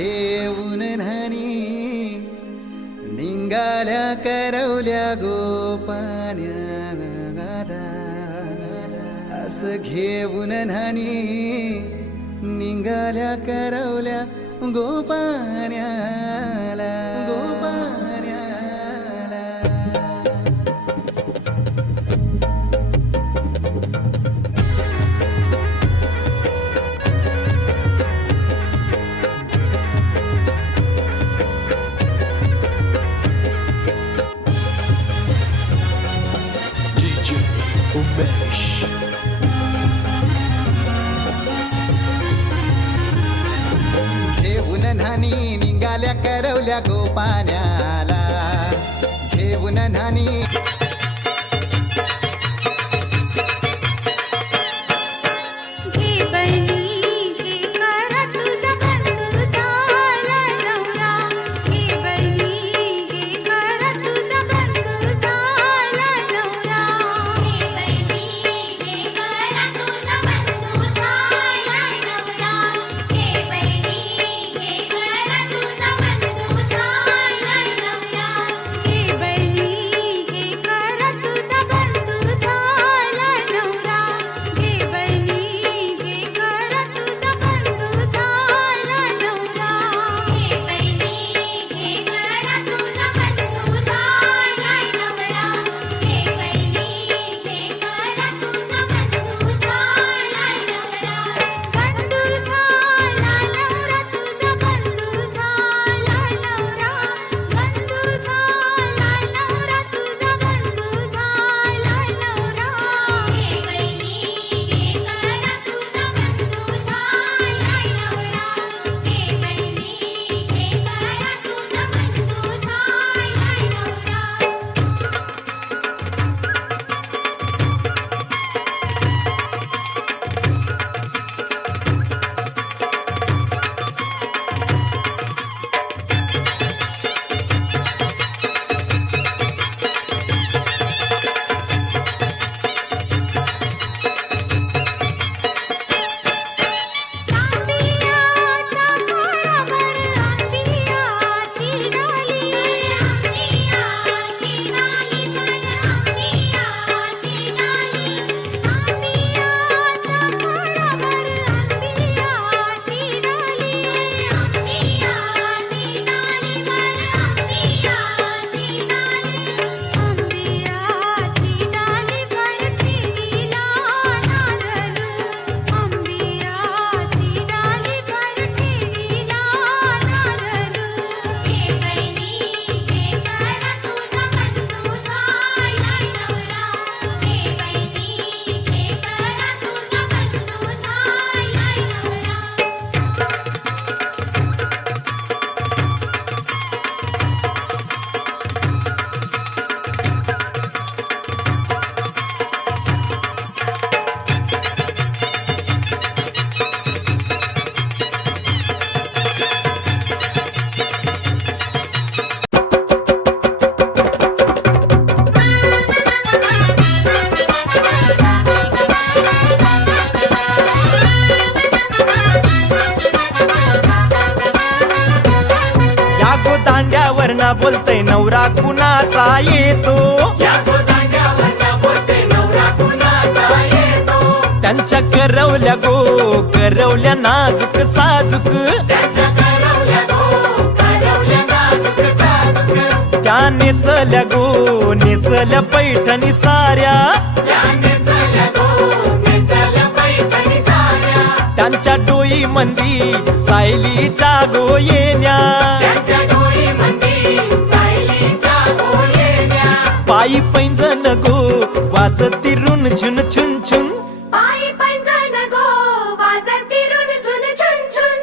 घेऊन न्हाणी निघाल्या करवल्या गोपान्या असं घेऊन न्हाणी निघाल्या करवल्या गोपान्याला घेऊन न्हाणी निघाल्या करवल्या गोपान्याला घेऊन न्हाणी बोलतय नवरा कुणाचा येतो त्यांच्या करवल्या करवल्या नाजूक साजूक त्या नेसल्या पैठणी साऱ्या त्यांच्या डोई मंदी सायलीच्या गोयेन्या पायी पैंजण गो वाजती रुन झुन छुन छुन पायी पैंजण गो वाजती रुन झुन छुन छुन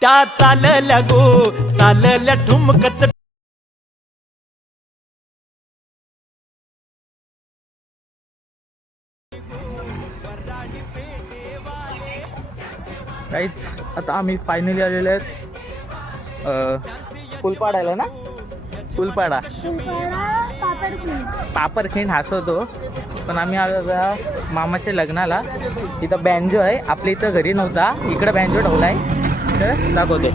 त्या चालल्या ठुमकत काहीच आता आम्ही फायनली आलेले आहेत फुलपाडायला ना फुलपाडा पापड खेळ हसवतो. पण आम्ही आलो आता मामाच्या लग्नाला. इथं बँजो आहे, आपल्या इथं घरी नव्हता, इकडं बँजो ठेवला आहे, तर दाखवतो.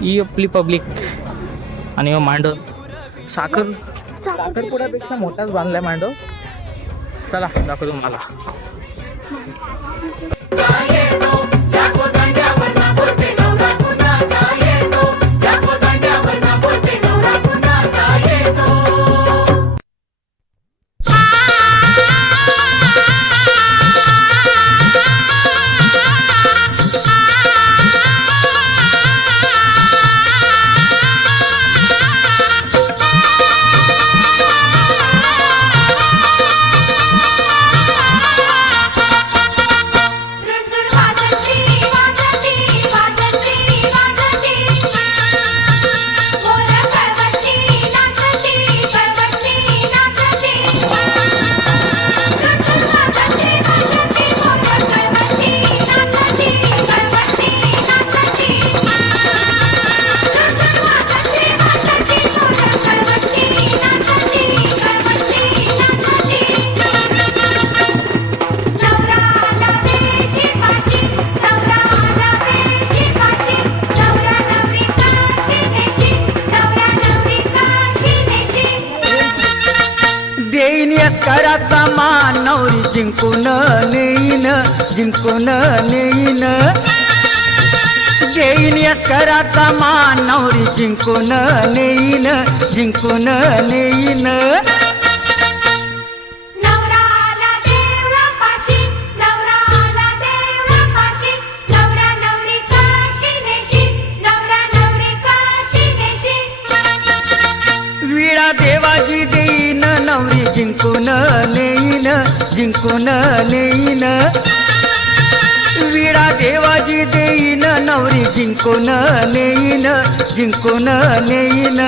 ही आपली पब्लिक आणि मग मांडव साखरपुड्यापेक्षा मोठाच बांधलाय मांडव. चला दाखवतो मला. रुणझुण वाजती वाजती वाजती वाजती मोर कळवती नाचती कळवती नाचती रुणझुण वाजती वाजती मोर कळवती नाचती कळवती नाचती रुणझुण वाजती वाजती मोर कळवती नाचती कळवती नाचती नवरा वेशी काशी नवरा वेशी काशी नवरा नवरी काशी नेशी नवरा नवरी काशी नेशी देईन यस्कराचा मान नवरी जिंकून नेईन जिंकून नेईन. देईन यस्कराचा मान नवरी जिंकून नेईन जिंकून नेईन. नवराला देवळापाशी नवराला देवळापाशी नवरा नवरी काशी नेशी नवरा नवरी काशी नेशी विडा देवाची देईन नवरी जिंकून नेईन जिंकून नेईन. विडा देवाची देईन नवरी जिंकून नेईन जिंकून नेईन.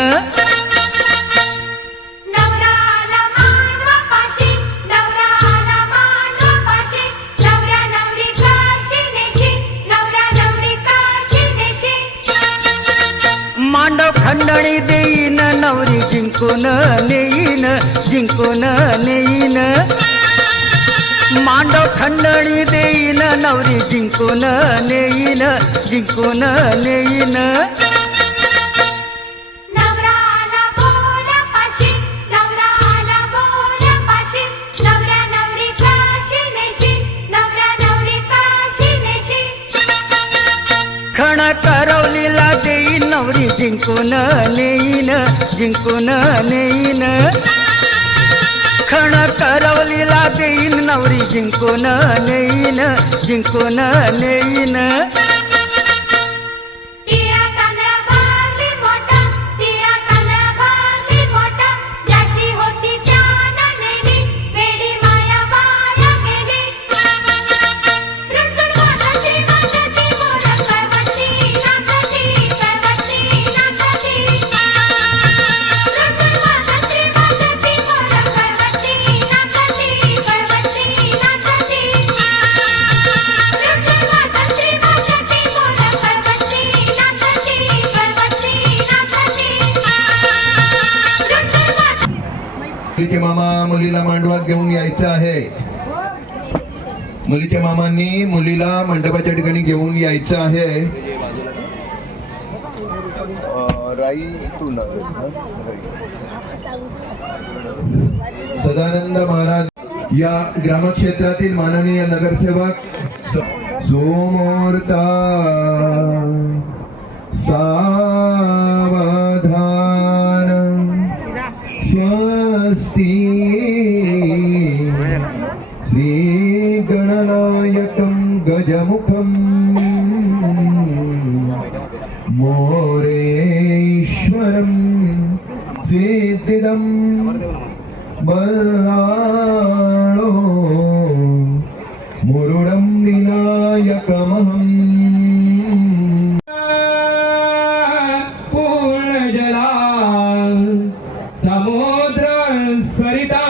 नवराला मानवापाशी नवराला मानवापाशी नवरा नवरी काशी नेशी नवरा नवरी काशी नेशी मांडव खंडणी देईन नवरी जिंकून नेईन जिंकून नेईन. मांडव खंडणी देईन नवरी जिंकून नेईन जिंकून नेईन. नवराला बोलापाशी नवराला बोलापाशी नवरा नवरी काशी नेशी नवरा नवरी काशी नेशी खण करवलीला देईन नवरी जिंकून नेईन जिंकून नेईन. खण करवलीला देईन नवरी जिंकून नेईन जिंकून नेईन. तिळा तांदळा भागली मोठा तिळा तांदळा भागली मोठा ज्याची होती त्यानं नेली वेडी माया वाया गेली रुणझुण वाजती वाजती मोर कळवती नाचती कळवती नाचती रुणझुण वाजती वाजती मोर कळवती नाचती कळवती नाचती रुणझुण वाजती वाजती मोर कळवती नाचती कळवती नाचती रुणझुण मुलीचे मामा मुलीला मांडवात घेऊन यायचं आहे. मुलीच्या मामांनी मुलीला मंडपाच्या ठिकाणी घेऊन यायचं आहे. सदानंद महाराज या ग्रामक्षेत्रातील माननीय नगरसेवक सोमोर्ता सावधान स्वस्ति श्री गणनायकं गजमुखं मोरेश्वरं सिद्धिदं बल्लाळो मुरुडं विनायकमहम् पूर्णजला समुद्र सरिता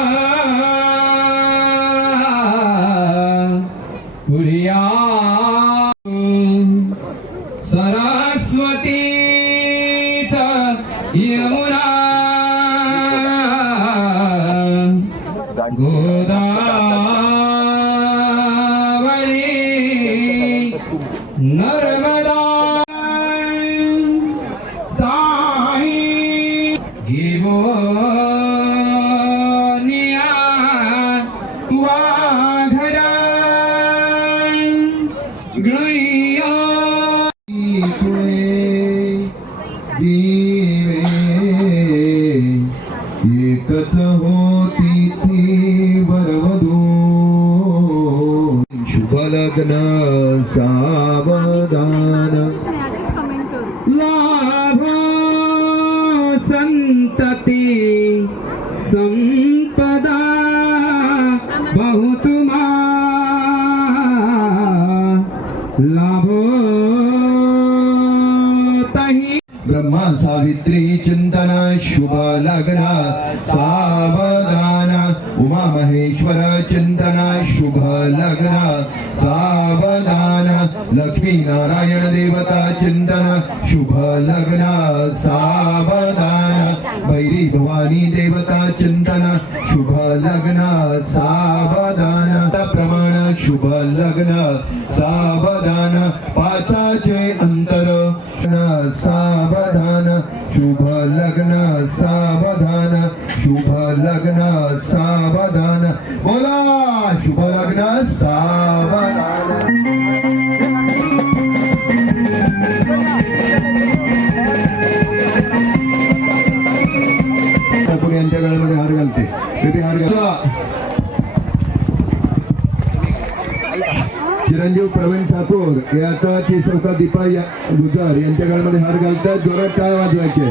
पुरिया सरस्वतीच यमुना गोदावरी नर्मदा साई गिबोनिया वाघरा गैया एकच होती ती वरवधू शुभ लग्न सावधान लाभ संतती संपदा बहुतुमा लाभो तही ब्रह्मा सावित्री चिंतन शुभ लग्न सावधान उमा महेश्वर चिंतन शुभ लग्न सावधान लक्ष्मी नारायण देवता चिंतन शुभ लग्न सावधान भैरी भवानी देवता चिंतन शुभ लग्न सावधान प्रमाण शुभ लग्न सावधान पाचाचे अंतर सावधान शुभ लग्न सावधान शुभ लग्न सावधान बोला शुभ लग्न सावधान ठाकूर यांच्या गळ्यामध्ये हार घालते ते हार घाला चिरंजीव प्रवीण ठाकूर याचा चौका दीपा गुजर यांच्या गळ्यामध्ये हार घालतात जोरात टाळ वाजवायचे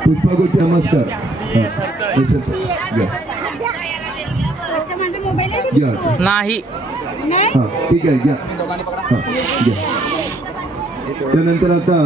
पुष्पगुच्छ नमस्कार घ्या नाही हा ठीक आहे घ्या हा घ्या त्यानंतर आता